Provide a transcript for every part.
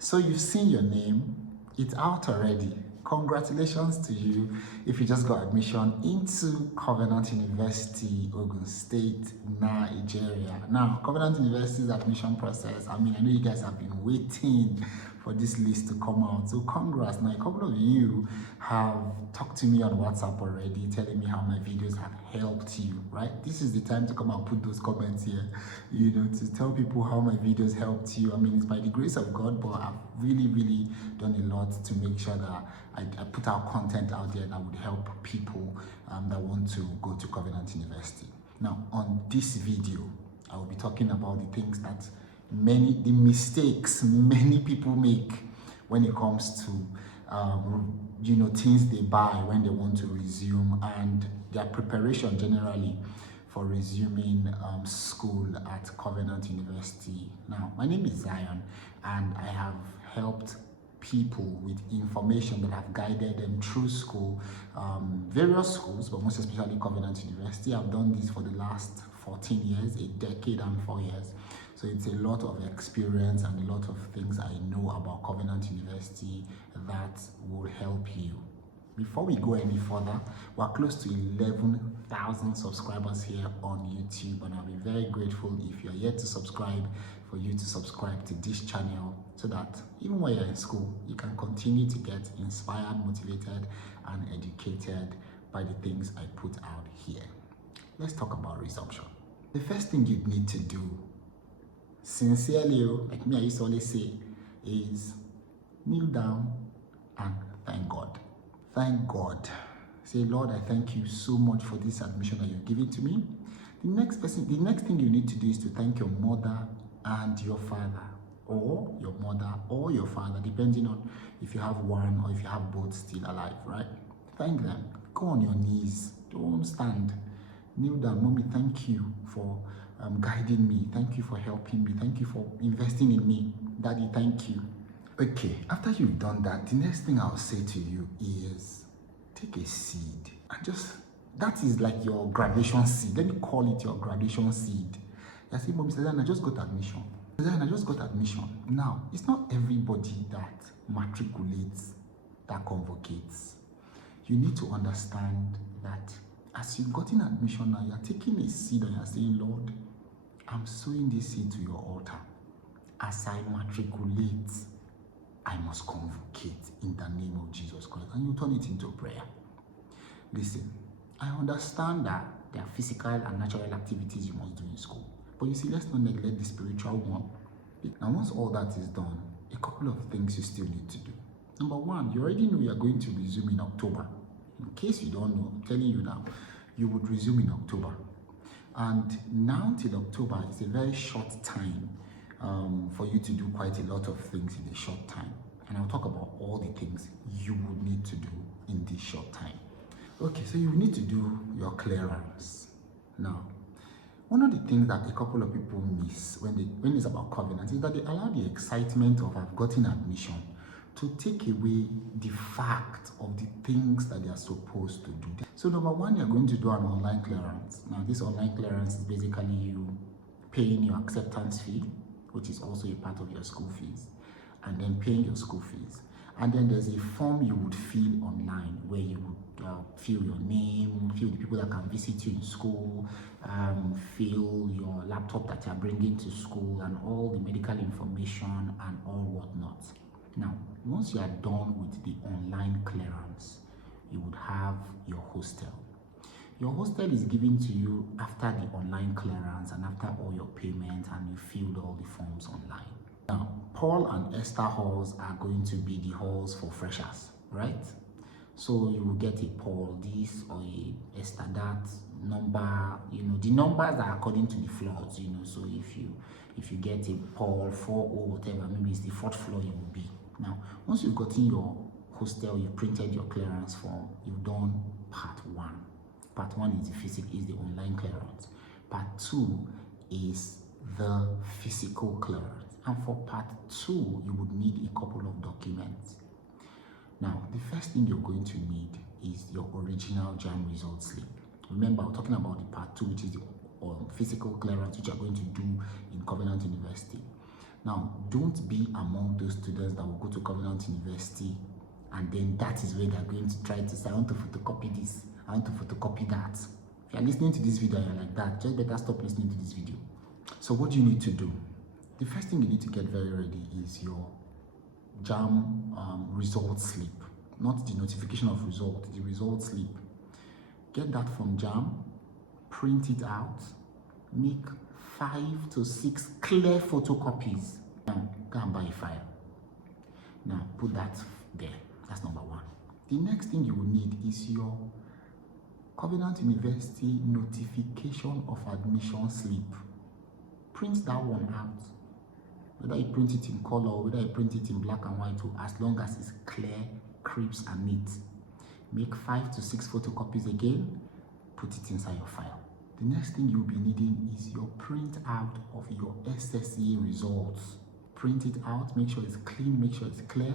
So you've seen your name, it's out already. Congratulations to you if you just got admission into Covenant University, Ogun State, Nigeria. Now, Covenant University's admission process, I know you guys have been waiting for this list to come out. So congrats. Now, a couple of you have talked to me on WhatsApp already, telling me how my videos have helped you, right? This is the time to come and put those comments here, to tell people how my videos helped you. It's by the grace of God, but I've really done a lot to make sure that I put out content out there that would help people that want to go to Covenant University. Now, on this video, I will be talking about the things that the mistakes many people make when it comes to things they buy when they want to resume, and their preparation generally for resuming school at Covenant University. Now, my name is Zion, and I have helped people with information that have guided them through school, various schools, but most especially Covenant University. I've done this for the last 14 years, a decade and 4 years. So it's a lot of experience and a lot of things I know about Covenant University that will help you. Before we go any further, we're close to 11,000 subscribers here on YouTube, and I'll be very grateful if you're yet to subscribe, for you to subscribe to this channel, so that even when you're in school, you can continue to get inspired, motivated, and educated by the things I put out here. Let's talk about resumption. The first thing you need to do, sincerely, like me I used to always say, is kneel down and thank God. Thank God. Say, Lord, I thank you so much for this admission that you've given to me. The next thing you need to do is to thank your mother and your father, or your mother or your father, depending on if you have one or if you have both still alive, right? Thank them. Go on your knees. Don't stand. Kneel down. Mommy, thank you for guiding me. Thank you for helping me. Thank you for investing in me. Daddy, thank you. Okay, after you've done that, the next thing I'll say to you is take a seed and that is like your graduation seed. Let me call it your graduation seed. You say, Mommy, I just got admission. I just got admission. Now, it's not everybody that matriculates, that convocates. You need to understand that as you've gotten admission now, you're taking a seed and you're saying, Lord, I'm sowing this seed to your altar. As I matriculate, I must convocate in the name of Jesus Christ. And you turn it into prayer. Listen, I understand that there are physical and natural activities you must do in school. But you see, let's not neglect the spiritual one. Now, once all that is done, a couple of things you still need to do. Number one, you already know you're going to resume in October. In case you don't know, I'm telling you now, you would resume in October. And now till October is a very short time for you to do quite a lot of things in a short time. And I'll talk about all the things you would need to do in this short time. Okay, so you need to do your clearance. Now, one of the things that a couple of people miss when it's about Covenant is that they allow the excitement of I've gotten admission to take away the fact of the things that they are supposed to do. So number one, you're going to do an online clearance. Now, this online clearance is basically you paying your acceptance fee, which is also a part of your school fees, and then paying your school fees. And then there's a form you would fill online where you would fill your name, fill the people that can visit you in school, fill your laptop that you're bringing to school, and all the medical information and all whatnot. Now, once you are done with the online clearance, you would have your hostel. Your hostel is given to you after the online clearance and after all your payments and you filled all the forms online. Now, Paul and Esther halls are going to be the halls for freshers, right? So you will get a Paul this or a Esther that number, the numbers are according to the floors, so if you get a Paul 4 or whatever, maybe it's the 4th floor you will be. Now, once you've gotten your hostel, you've printed your clearance form, you've done part 1. Part 1 is the online clearance. Part 2 is the physical clearance. And for part 2, you would need a couple of documents. Now, the first thing you're going to need is your original JAMB result slip. Remember, we're talking about the part 2, which is the physical clearance, which you're going to do in Covenant University. Now, don't be among those students that will go to Covenant University and then that is where they're going to try to say, I want to photocopy this, I want to photocopy that. If you're listening to this video and you're like that, just better stop listening to this video. So what do you need to do? The first thing you need to get very ready is your JAM result slip. Not the notification of result, the result slip. Get that from JAM, print it out, make 5 to 6 clear photocopies. Now, go and buy a file. Now, put that there. That's number one. The next thing you will need is your Covenant University notification of admission slip. Print that one out. Whether you print it in color, whether you print it in black and white, as long as it's clear, crisp, and neat. Make 5 to 6 photocopies again, put it inside your file. The next thing you'll be needing is your print out of your SSA results. Print it out, make sure it's clean, make sure it's clear.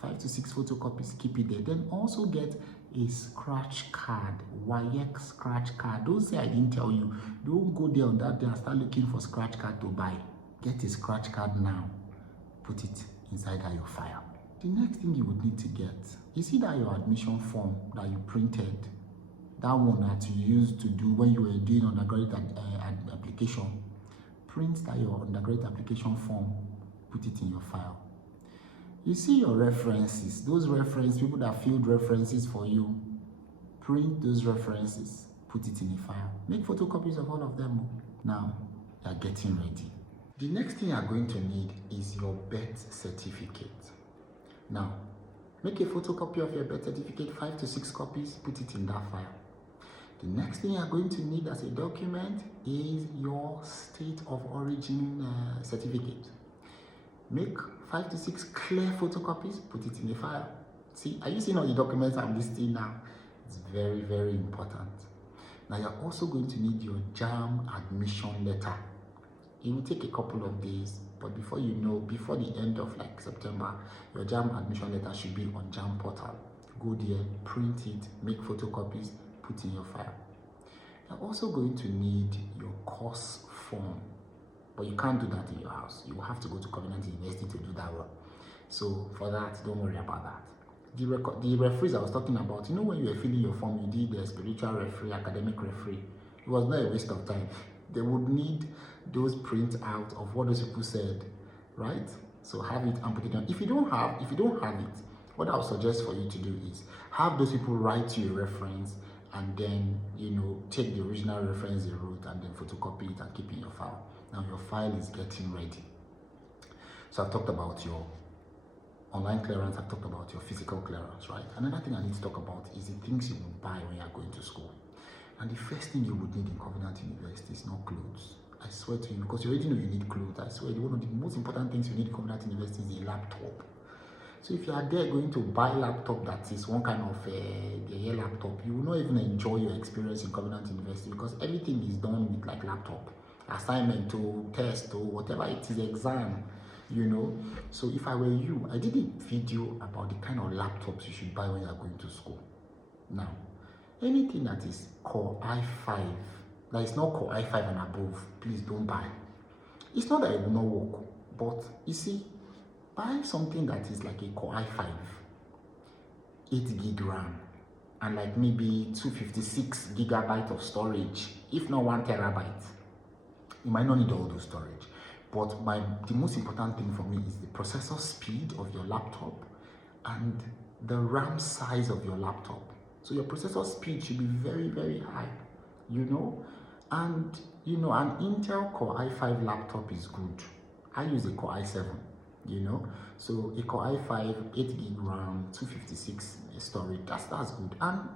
5 to 6 photocopies, keep it there. Then also get a scratch card, WAEC scratch card. Don't say I didn't tell you. Don't go there on that day and start looking for scratch card to buy. Get a scratch card now. Put it inside your file. The next thing you would need to get is either your admission form that you printed, that one that you used to do when you were doing undergraduate application. Print that your undergraduate application form, put it in your file. You see your references, those references, people that filled references for you, print those references, put it in a file. Make photocopies of all of them. Now, you're getting ready. The next thing you're going to need is your birth certificate. Now, make a photocopy of your birth certificate, 5 to 6 copies, put it in that file. The next thing you're going to need as a document is your state of origin certificate. Make 5 to 6 clear photocopies, put it in a file. See, are you seeing all the documents I'm listing now? It's very, very important. Now, you're also going to need your JAM admission letter. It will take a couple of days, but before you know, before the end of like September, your JAM admission letter should be on JAM portal. Go there, print it, make photocopies, put in your file. You're also going to need your course form, but you can't do that in your house. You will have to go to Covenant University to do that one. So for that, don't worry about that. The referees I was talking about, you know, when you were filling your form, you did the spiritual referee, academic referee. It was not a waste of time. They would need those print out of what those people said, right? So have it and put it on. If you don't have it, what I would suggest for you to do is have those people write you a reference and then, you know, take the original reference they wrote and then photocopy it and keep it in your file. Now your file is getting ready. So I've talked about your online clearance, I've talked about your physical clearance, right? Another thing I need to talk about is the things you will buy when you're going to school. And the first thing you would need in Covenant University is not clothes. I swear to you, because you already know you need clothes. I swear, one of the most important things you need in Covenant University is a laptop. So if you are there going to buy a laptop that is one kind of a laptop, you will not even enjoy your experience in Covenant University because everything is done with like laptop. Assignment to test or whatever it is, exam, you know. So if I were you, I did a video about the kind of laptops you should buy when you are going to school. Now, anything that is Core i5, that is not Core i5 and above, please don't buy. It's not that it will not work, but you see, buy something that is like a Core i5, 8 gig RAM, and like maybe 256 gigabyte of storage, if not 1 terabyte. You might not need all those storage, but the most important thing for me is the processor speed of your laptop and the RAM size of your laptop. So your processor speed should be very, very high, you know, and you know, an Intel Core i5 laptop is good. I use a Core i7, you know, so a Core i5, 8 gig RAM, 256 storage, that's good. And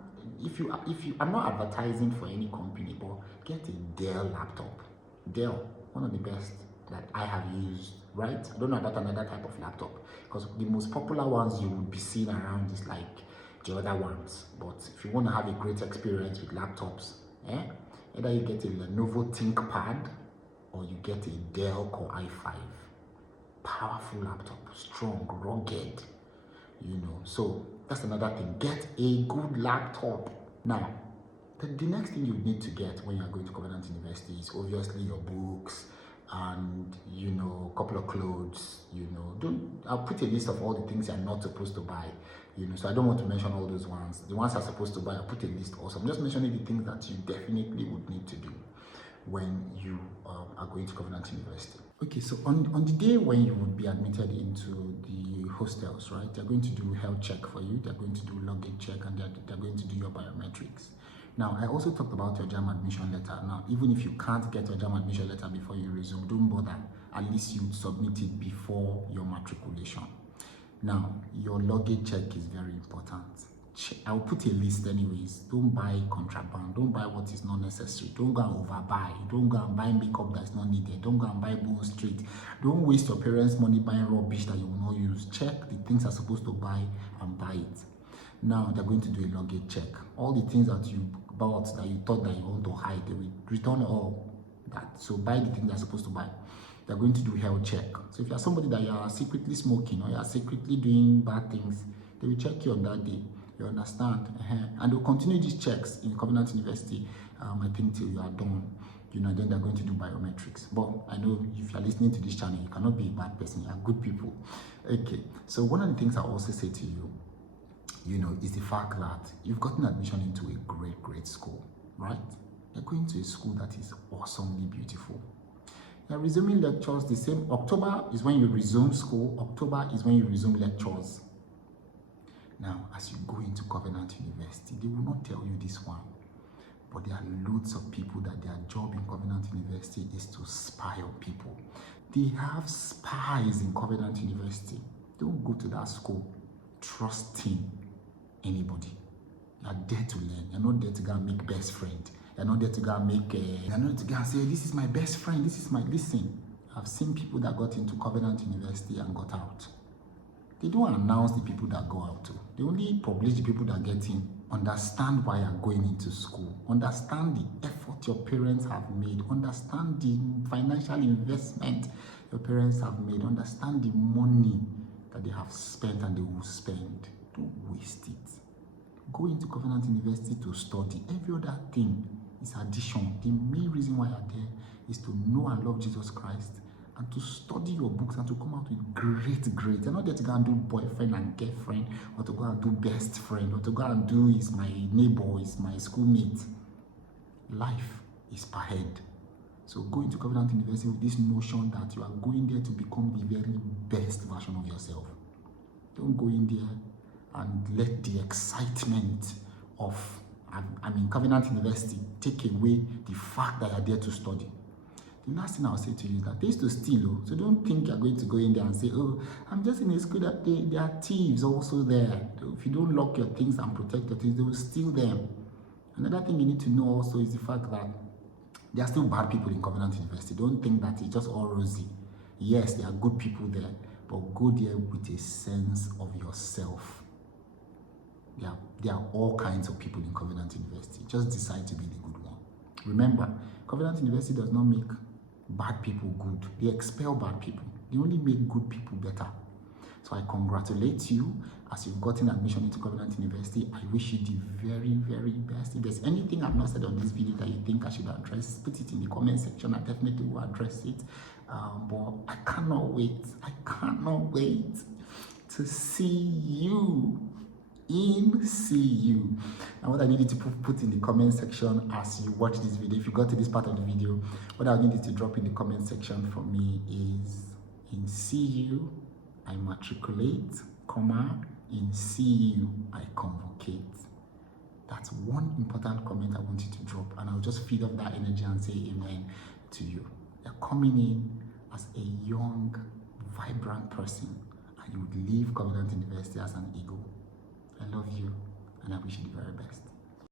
if you, I'm not advertising for any company, but get a Dell laptop. Dell, one of the best that I have used, right? I don't know about another type of laptop because the most popular ones you will be seeing around is like the other ones. But if you want to have a great experience with laptops, either you get a Lenovo ThinkPad or you get a Dell Core i5. Powerful laptop, strong, rugged, you know. So that's another thing. Get a good laptop. Now, the next thing you need to get when you're going to Covenant University is obviously your books, and a couple of clothes. I'll put a list of all the things you're not supposed to buy. So I don't want to mention all those ones. The ones I'm supposed to buy, I'll put a list also. I'm just mentioning the things that you definitely would need to do when you are going to Covenant University. Okay, so on the day when you would be admitted into the hostels, right, they're going to do health check for you, they're going to do luggage check, and they're going to do your biometrics. Now, I also talked about your JAM admission letter. Now, even if you can't get your JAM admission letter before you resume, don't bother. At least you submit it before your matriculation. Now, your luggage check is very important. I'll put a list anyways. Don't buy contraband. Don't buy what is not necessary. Don't go and overbuy. Don't go and buy makeup that's not needed. Don't go and buy Bone Street. Don't waste your parents' money buying rubbish that you will not use. Check the things you're supposed to buy and buy it. Now they're going to do a luggage check. All the things that you bought that you thought that you want to hide, they will return all that. So buy the things you're supposed to buy. They're going to do health check. So if you're somebody that you are secretly smoking or you are secretly doing bad things, they will check you on that day. You understand? And they'll continue these checks in Covenant University, I think, till you are done. Then they're going to do biometrics. But I know if you're listening to this channel, you cannot be a bad person. You are good people. Okay. So one of the things I also say to you, is the fact that you've gotten admission into a great school, right? You're going to a school that is awesomely beautiful. You're resuming lectures the same. October is when you resume school. October is when you resume lectures. Now, as you go into Covenant University, they will not tell you this one, but there are loads of people that their job in Covenant University is to spy on people. They have spies in Covenant University. Don't go to that school trusting anybody. You're there to learn. You're not there to go and make best friend. You're not there to go and make you're not there to go and say, this is my best friend, this is my, listen. I've seen people that got into Covenant University and got out. They don't announce the people that go out. They only publish the people that get in. Understand why you're going into school. Understand the effort your parents have made. Understand the financial investment your parents have made. Understand the money that they have spent and they will spend. Don't waste it. Go into Covenant University to study. Every other thing is addition. The main reason why you're there is to know and love Jesus Christ and to study your books and to come out with great grades. You're not there to go and do boyfriend and girlfriend, or to go and do best friend, or to go and do is my neighbor, is my schoolmate. Life is per head. So go into Covenant University with this notion that you are going there to become the very best version of yourself. Don't go in there and let the excitement of Covenant University take away the fact that you're there to study. The last thing I'll say to you is that they used to steal. So don't think you're going to go in there and say, oh, I'm just in a school that there are thieves also there. If you don't lock your things and protect your things, they will steal them. Another thing you need to know also is the fact that there are still bad people in Covenant University. Don't think that it's just all rosy. Yes, there are good people there, but go there with a sense of yourself. There are all kinds of people in Covenant University. Just decide to be the good one. Remember, Covenant University does not make bad people good. They expel bad people. They only make good people better. So I congratulate you as you've gotten admission into Covenant University. I wish you the very, very best. If there's anything I've not said on this video that you think I should address, put it in the comment section. I definitely will address it. But I cannot wait. I cannot wait to see you in CU. And what I need you to put in the comment section as you watch this video, if you got to this part of the video, what I need you to drop in the comment section for me is, in CU I matriculate, comma, in CU I convocate. That's one important comment I want you to drop, and I'll just feed off that energy and say amen to you. You're coming in as a young, vibrant person, and you would leave Covenant University as an eagle. I love you, and I wish you the very best.